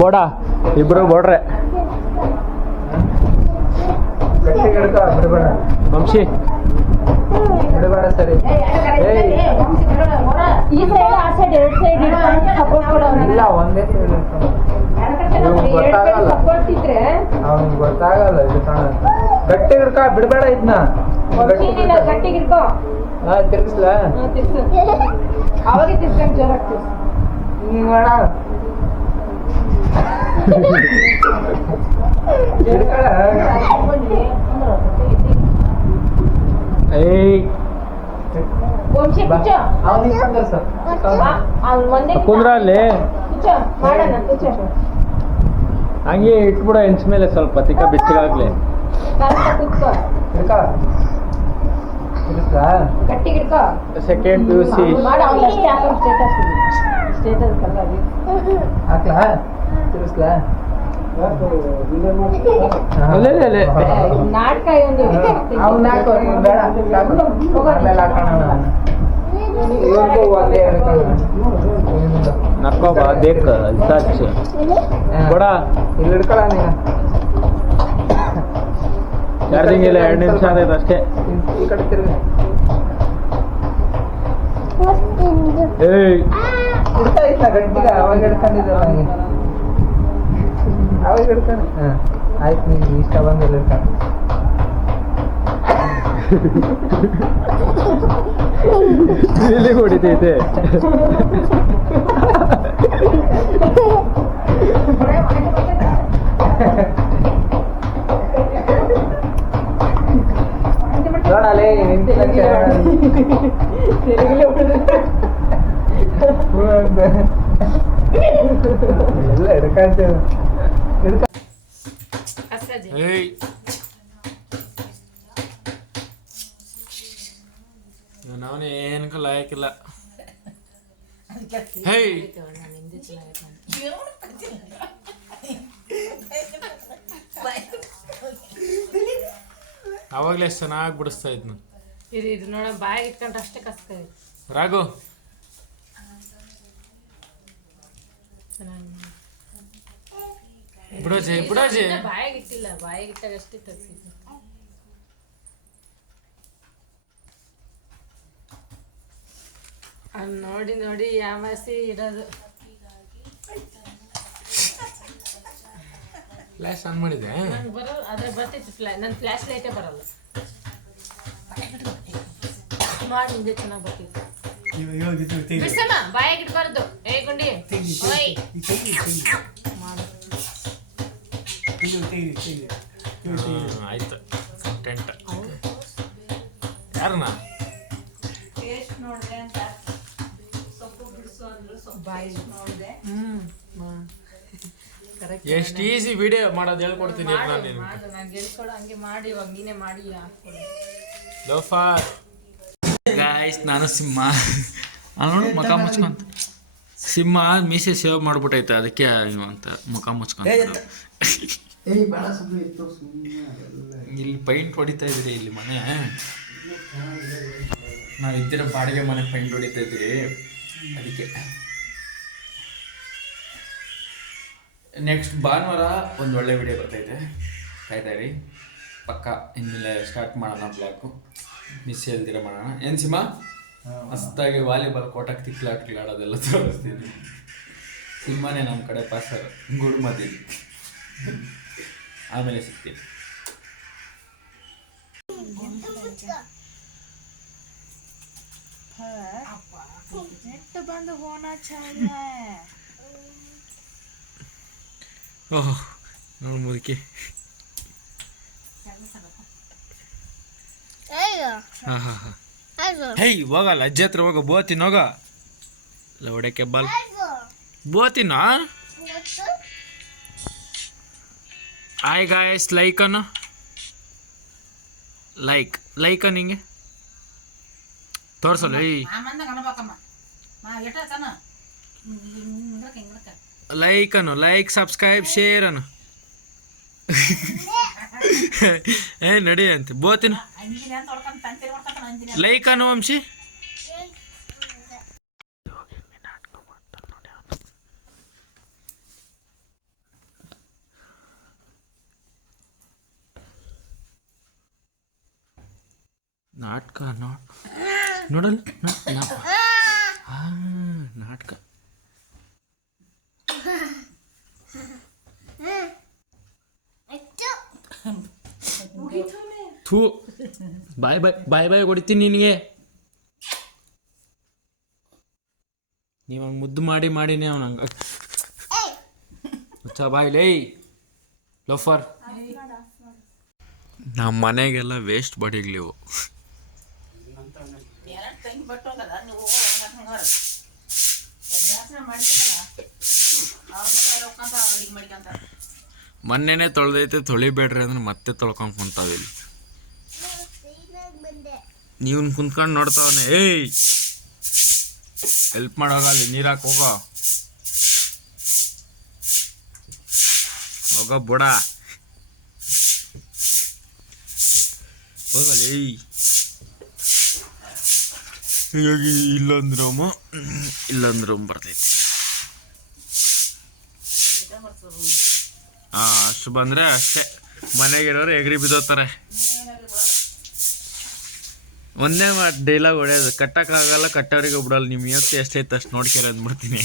ಬೋಡ ಇಬ್ರು ಬೋಡ್ರೆ ವಂಶಿ ಬಿಡಬೇಡ ಸರಿ ಇಲ್ಲ ಒಂದೇ ಗೊತ್ತಾಗಲ್ಲ ಇದು ಗಟ್ಟಿ ಹಿಡ್ಕ ಬಿಡಬೇಡ ಇದನ್ನ ಗಟ್ಟಿ ಹಿಡ್ಕೋ ತಿರ್ಗಿಸ್ಲ ಅವಾಗ ತಿರ್ಸ್ಕೊಂಡ್ ಜೋರ ಬೇಡ ಕುಂದ್ರ ಅಲ್ಲಿ ಹಂಗೆ ಇಟ್ಬಿಡ ಹೆಂಚ ಮೇಲೆ ಸ್ವಲ್ಪ ತಿಕ್ಕ ಬೆಚ್ಚಗಾಗ್ಲಿ ಸೆಕೆಂಡ್ PUC ನಾಟಕ ನಕ್ಕೋಬ ದೇಕ್ ಸಚ್ ಬಡ ಇಲ್ಲಿ ಹಿಡ್ಕೊಳ ನೀ ಚಾರ್ಜಿಂಗ್ ಇಲ್ಲ 2 ನಿಮಿಷ ಆಗೈತೆ ಅಷ್ಟೇ ಈ ಕಡೆ ತಿರುಗಿ ಹಿಡ್ತಾ ಇತ್ತ ಗಂಟಿಗ ಅವಾಗ ಹಿಡ್ಕೊಂಡಿದ್ದಲ್ಲ ಹಂಗೆ ಅವಾಗ ಹಿಡ್ಕೊಂಡು ಆಯ್ತು ನೀನು ಇಷ್ಟ ಬಂದಿಲ್ಲ ಹಿಡ್ಕೊಂಡು ಇಲ್ಲಿ ಹೊಡಿತೈತೆ ನೋಡಲೇ ನಿಂತಿಲ್ಲ ಎಲ್ಲ ಹಿಡ್ಕೊಂತೇವೆ ನಾವೇ ಏನಕ್ಕ ಲಾಯಕ್ಕಿಲ್ಲ ಹೇ ಅವಾಗಲೇ ಎಷ್ಟು ಚೆನ್ನಾಗಿ ಬಿಡಿಸ್ತಾ ಇದ್ನು ಇದು ನೋಡ ಬಾಯಿಗೆ ಇಟ್ಕೊಂಡ್ರೆ ಅಷ್ಟೇ ಕಸ್ತಾ ಇದೆ ರಾಘು ಬಿಡೋಜೆ ಬಿಡೋಜೆ ಬಾಯಿಗೆ ಇಟ್ಟಿಲ್ಲ ಬಾಯಿಗೆ ಇಟ್ಟಾಗ ಅಷ್ಟೇ ತಗ್ಸಿದ್ದು ಅಲ್ಲಿ ನೋಡಿ ನೋಡಿ ಯಾಮಾಸಿ ಇಡೋದು ಫ್ಲಾಶ್ ಆನ್ ಮಾಡಿದೆ ನಂಗೆ ಬರೋದು ಅದ್ರ ಬರ್ತೈತಿ ನನ್ನ ಫ್ಲಾಶ್ ಲೈಟೇ ಬರಲ್ಲ ಮಾಡಿ ಹಿಂದೆ ಚೆನ್ನಾಗಿ ಬರ್ತೈತಿ ಬಿಡ್ಸಮ್ಮ ಬಾಯಿಗೆ ಇಟ್ಬಾರ್ದು ಏ ಗುಂಡಿ ಓಯ್ ಆಯ್ತು ಕಂಟೆಂಟ್ ಯಾರನ್ನ ಎಷ್ಟು ಈಸಿ ವಿಡಿಯೋ ಮಾಡೋದು ಹೇಳ್ಕೊಡ್ತೀನಿ ಹಂಗೆ ಮಾಡಿ ಇವಾಗ ನೀನೇ ಮಾಡಿ ಲೋಫಾ ಗಾಯ್ಸ್ ನಾನು ಸಿಂಹ ನೋಡಿ ಮುಖ ಮುಚ್ಕೊಂತ ಸಿಂಹ ಮೀಸೆ ಸೇವ್ ಮಾಡ್ಬಿಟ್ಟೈತೆ ಅದಕ್ಕೆ ಅಂತ ಮುಖ ಮುಚ್ಕೊಂತ ಇಲ್ಲಿ ಪೈಂಟ್ ಹೊಡಿತಾ ಇದ್ರಿ ಇಲ್ಲಿ ಮನೆ ನಾವು ಇದ್ದಿರೋ ಬಾಡಿಗೆ ಮನೆ ಪೈಂಟ್ ಹೊಡಿತಾ ಇದ್ರಿ ಅದಕ್ಕೆ ನೆಕ್ಸ್ಟ್ ಭಾನುವಾರ ಒಂದು ಒಳ್ಳೆ ವಿಡಿಯೋ ಬರ್ತೈತೆ ಕಾಯ್ತಾಯಿರಿ ಪಕ್ಕ ಇನ್ಮೇಲೆ ಸ್ಟಾರ್ಟ್ ಮಾಡೋಣ ಬ್ಲಾಕು ಮಿಸ್ ಹೇಳ್ದಿರ ಮಾಡೋಣ ಏನು ಸಿಂಹ ಮಸ್ತಾಗಿ ವಾಲಿಬಾಲ್ ಕೋಟಕ್ಕೆ ತಿಕ್ಲಾಡೋದೆಲ್ಲ ತೋರಿಸ್ತೀನಿ ಸಿಂಹನೇ ನಮ್ಮ ಕಡೆ ಪಾಸರ್ ಗುಡ್ಮದಿ ಆಮೇಲೆ ಸಿಗ್ತೀನಿ ಓಹ್ ನೋಡಿ ಮುದುಕಿ ಹಾಂ ಹಾಂ ಹಾಂ ಹೇ ಹೋಗಲ್ಲ ಅಜ್ಜಿ ಹತ್ರ ಹೋಗ ಬೋತಿನ ಹೋಗ ಇಲ್ಲ ಹೊಡೆಕೆ ಬಾಲ್ ಬೋತಿನ ಆಯ್ ಗಾಯ್ಸ್ ಲೈಕ್ ಅನ್ನು ಲೈಕ್ ನಿಂಗೆ ತೋರ್ಸಲ್ಲ ಲೈಕ್ ಅನ್ನು ಲೈಕ್ ಸಬ್ಸ್ಕ್ರೈಬ್ ಶೇರ್ ಅನ್ನು ಏ ನಡಿ ಅಂತೆ ಬೋತಿನ ಲೈಕ್ ಅನ್ನು ವಂಶಿ ನಾಟಕ ನೋಡಲ್ಲ ನಾಟಕ ಥೂ ಬಾಯ್ ಹೊಡಿತೀನಿ ನಿನಗೆ. ನೀವು ಹಂಗೆ ಮುದ್ದು ಮಾಡಿನೇ ಅವ್ನು ಹಂಗೆ ಹುಚ್ಚ ಬಾಯ್ಲೇ ಲೋಫರ್. ನಮ್ಮ ಮನೆಗೆಲ್ಲ ವೇಸ್ಟ್ ಬಾಡಿಗಳಿವು. ಮೊನ್ನೆನೇ ತೊಳೆದೈತೆ, ತೊಳಿಬೇಡ್ರಿ ಅಂದ್ರೆ ಮತ್ತೆ ತೊಳ್ಕೊಂಡು ಕುಂತಾವ ಇಲ್ಲಿ. ನೀವನ್ ಕುಂತ್ಕೊಂಡು ನೋಡ್ತಾವನೆ. ಏಯ್ ಹೆಲ್ಪ್ ಮಾಡೋಲ್ಲ, ಅಲ್ಲಿ ನೀರಾಕ್ ಹೋಗೋ ಬುಡ ಹೋಗಲ್ಲ. ಹೀಗಾಗಿ ಇಲ್ಲೊಂದು ರೂಮ್ ಬರ್ತೈತಿ. ಅಷ್ಟು ಬಂದ್ರೆ ಅಷ್ಟೇ, ಮನೆಗಿರೋರು ಎಗ್ರಿ ಬಿದ್ದೋತಾರೆ. ಒಂದೇ ಡೈಲಾಗ್ ಹೊಡೆಯೋದು, ಕಟ್ಟಕ್ಕಾಗಲ್ಲ ಕಟ್ಟೋರಿಗೆ ಬಿಡಲ್ಲ, ನಿಮ್ಮ ಇವತ್ತು ಎಷ್ಟೈತೆ ಅಷ್ಟು ನೋಡ್ಕೊರ ಅಂದ್ಬಿಡ್ತೀನಿ.